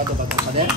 bato-bato pa din.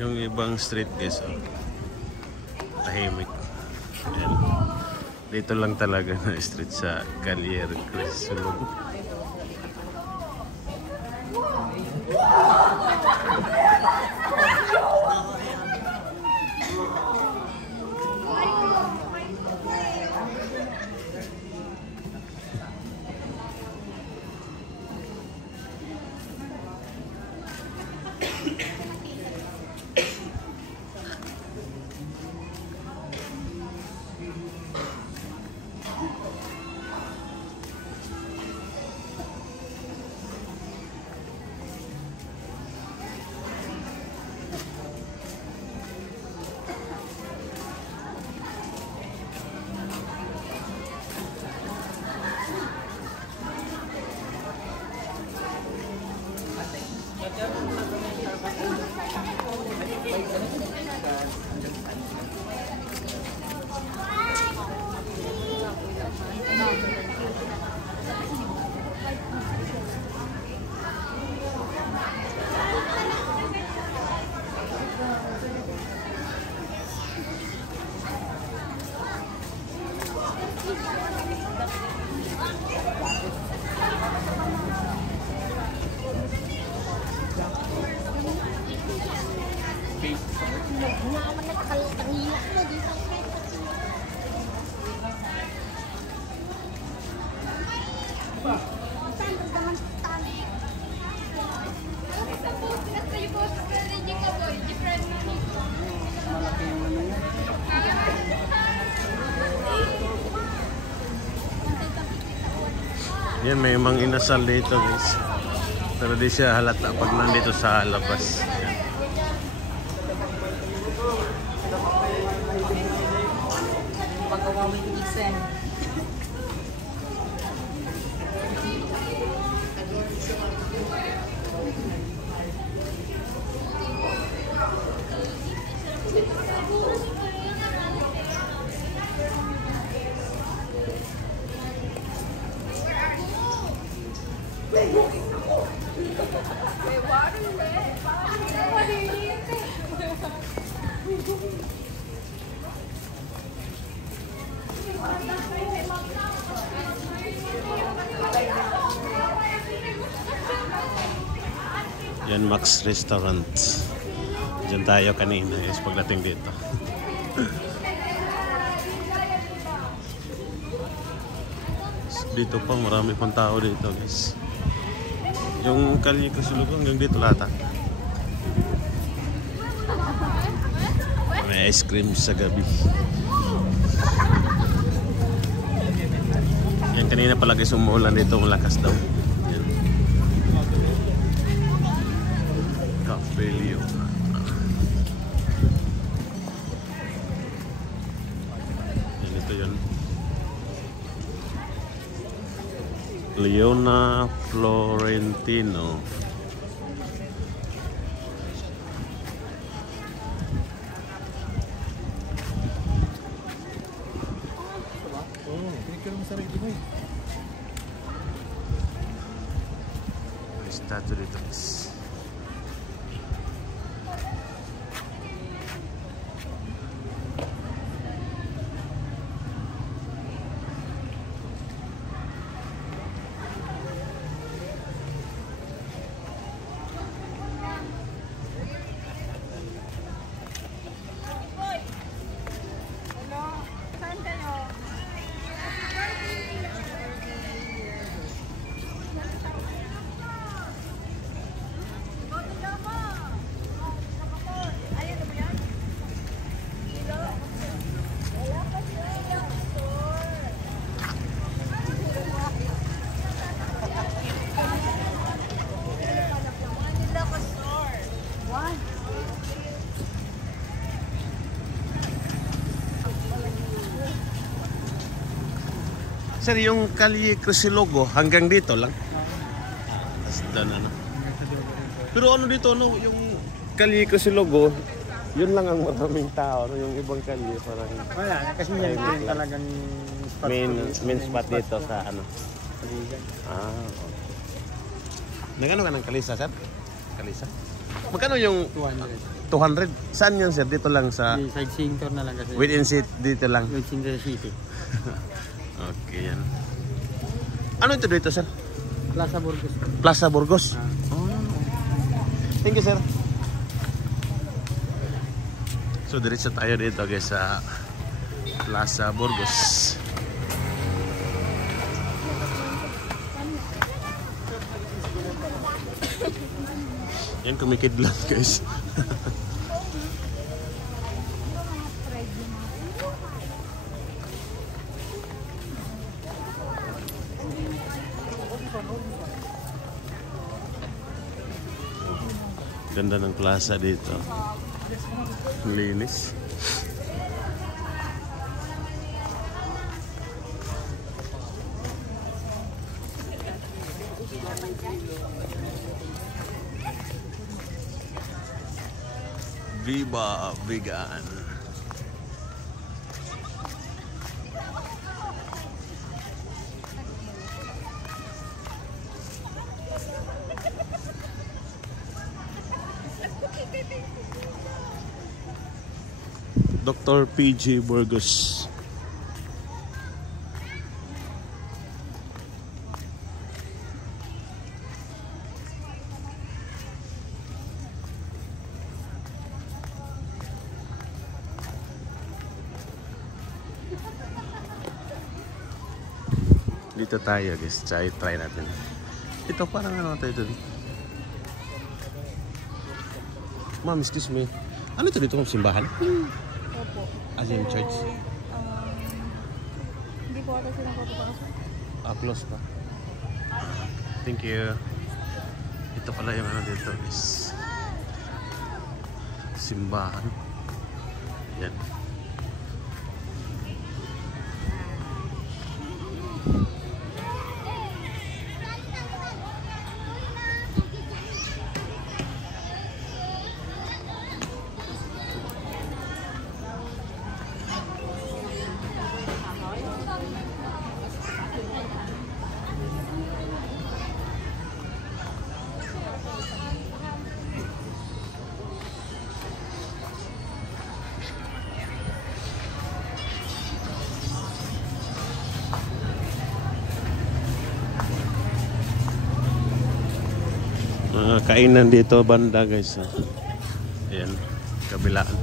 Yung ibang street guys, oh, tahimik. Ayan. Dito lang talaga na street sa Callier Crisulog. Yan, may mang inasal dito guys. Pero di siya halata pag nandito sa labas. Yan. Yan, Max Restaurant. Diyan tayo kanina guys pagdating dito. Dito pa marami pang tao dito guys. Yung Kalye Kasulog hanggang dito lahat. May ice cream sa gabi. Yan, kanina pala guys umuulan dito, malakas daw. Yan. Cafe Leo. Yan, ito yun. Leona Florentino. Statue dito guys. Sir, yung Kalye Crucilogo hanggang dito lang? Ano? Pero ano dito, no? Yung Kalye Crucilogo, yun lang ang maraming tao. No? Yung ibang kalye parang... Wala, kasi yan yung talagang spot main spot dito sa ano? Ah, okay. Nagano ka ng kalisa, sir? Kalisa? Magkano yung... 200. 200? Saan yun, sir? Dito lang sa... Sightseeing tour na lang kasi. Within dito lang? Within the city. Okay, yan. Ano ito dito, sir? Plaza Burgos. Plaza Burgos? Oh. Thank you, sir. So, diretso tayo dito, guys, sa Plaza Burgos. Yan, kumikidlat, guys. Ganda ng plaza dito. Linis. Viva Vegan. Dr. PG Burgos. Dito tayo guys, try natin. Ito parang ano tayo dun. Ma'am, excuse me. Ano ito dito? Simbahan? Opo. As in church? Hindi po ata silang papapasok. Close pa. Thank you. Ito pala yung ano dito is simbahan. Yan. Kainan dito banda guys. Ayan, kabilaan.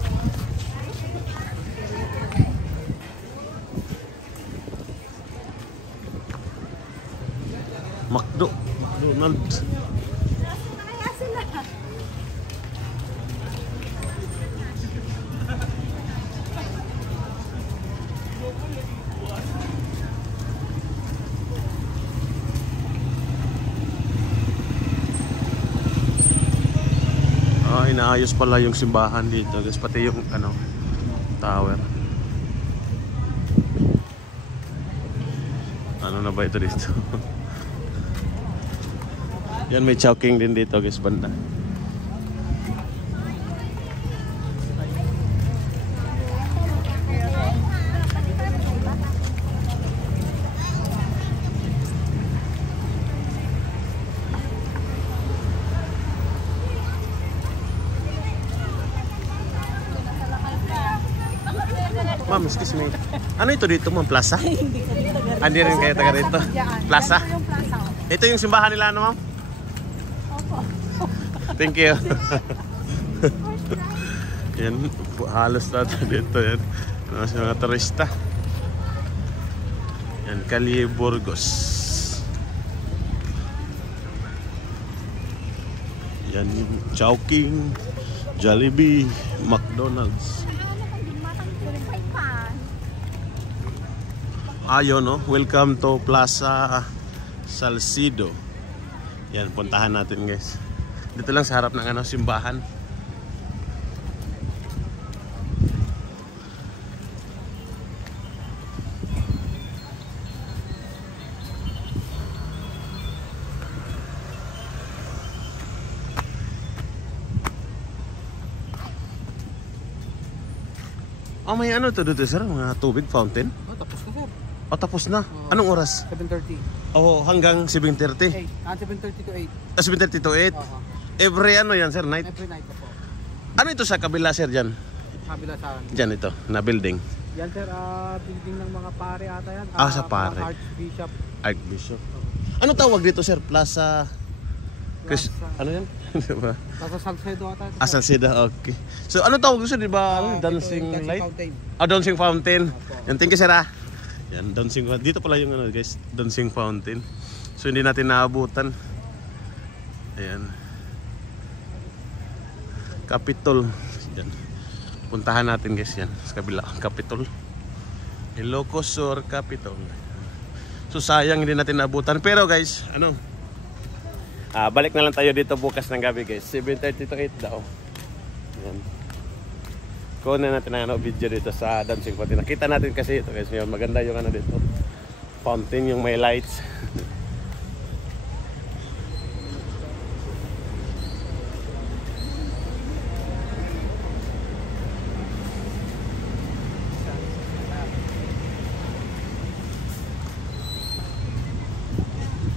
McDonald's. Inaayos pala yung simbahan dito guys, pati yung ano, tower. Ano na ba ito dito? Yan, may chowking din dito guys, banda. Ma'am, excuse me. Ano ito dito, ma'am? Plaza? Hindi ka dito. Hindi rin kayo taga dito. Plaza? Yung plaza. Ito yung simbahan nila, ano, ma'am? Opo. Thank you. Yan, halos na dito yan. Mga turista. Yan, Calle Burgos. Yan, Chowking, Jollibee, McDonald's. Ayun, no? Welcome to Plaza Salcido. Yan, puntahan natin guys. Dito lang sa harap ng ano, simbahan. Oh, may ano to dito sir? Mga tubig fountain? Oh, tapos na sir. Oh, tapos na. Anong oras? 7:30. Oh, hanggang 7:30. 7:30 to 8. 7:30 to 8. Every ano yan sir, night? Every night po. Ano ito sa kabila sir dyan? Kabila sa Dyan ito, na building. yan sir, building ng mga pare ata yan. Sa pare. Archbishop. Archbishop. Ano tawag dito sir? Plaza... Ano yan? Diba? Plaza Salcedo ata. Salcedo, okay. So ano tawag gusto, di ba? Dancing light? Fountain. Dancing fountain. Yan, thank you sir ah. Yan, dancing fountain. Dito pala yung ano guys, dancing fountain. So hindi natin naabutan. Ayan. Capitol. Yan. Puntahan natin guys yan. Sa kabila, Capitol. Ilocos Sur Capitol. So sayang hindi natin naabutan. Pero guys, ano? Balik na lang tayo dito bukas ng gabi guys. 7:30 to 8 daw. Yan. Kunin natin ang ano, video dito sa dancing fountain. Nakita natin kasi ito guys. Yung maganda yung ano dito. Fountain yung may lights.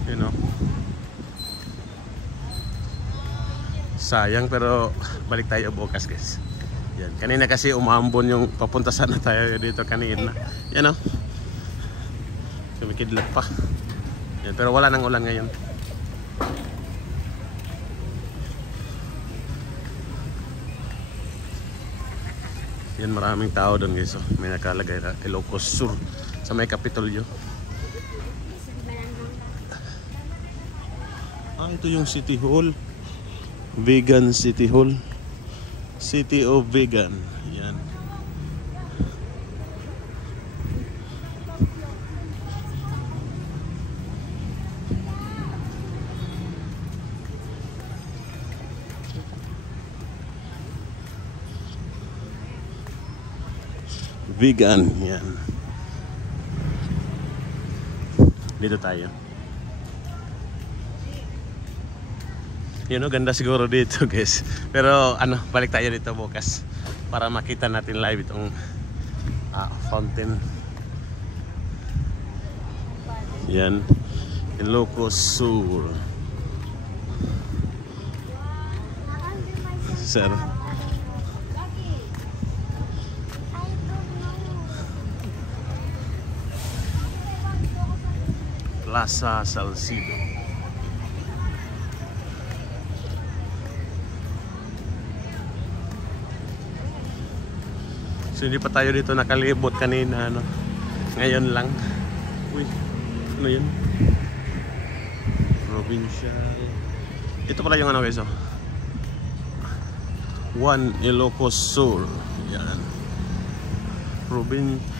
You know. Sayang pero balik tayo bukas guys. Yan. Kanina kasi umambon yung papunta sana tayo dito kanina. Yan o. Kumikidlat pa. Yan. Pero wala nang ulan ngayon. Yan, maraming tao doon guys. Oh. May nakalagay na Ilocos Sur sa may Kapitolyo. Ito yung City Hall. Vegan City Hall. City of Vegan. Yan. Vegan. Yan. Dito tayo. Yun, ganda siguro dito guys. Pero ano, balik tayo dito bukas para makita natin live itong fountain. Yan. Ilocos Sur. Sir. Plaza Salcido. So hindi pa tayo dito nakalibot kanina, ano. Ngayon lang. Uy, ano yun? Provincial. Ito pala yung ano guys, oh. One Ilocos Sur. Yan.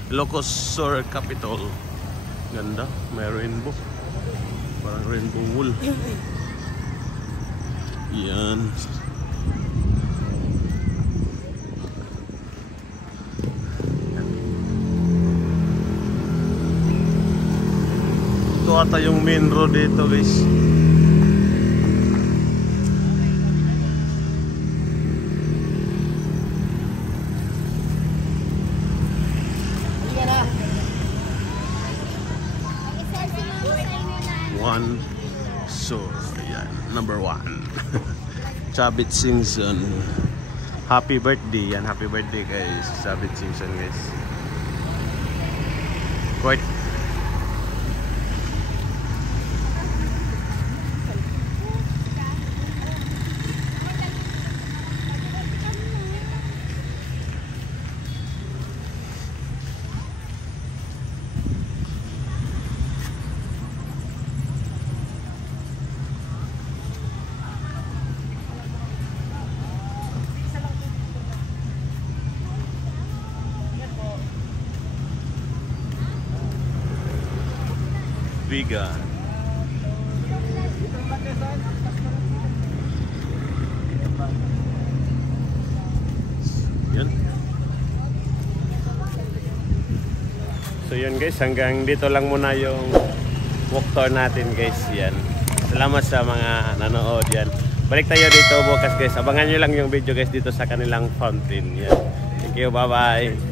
Ilocos Sur Capital. Ganda, may rainbow. Parang rainbow wool. Yan. Ito ata yung main road dito guys. One Sur. Yan, number 1. Chabit Simpson. Happy birthday. Yan, happy birthday guys. Chabit Simpson guys. Quite. Vegan. Yan. So yun guys, hanggang dito lang muna yung walk tour natin guys. Yan. Salamat sa mga nanood yan. Balik tayo dito bukas guys. Abangan nyo lang yung video guys dito sa kanilang fountain. Yan. Thank you, bye bye.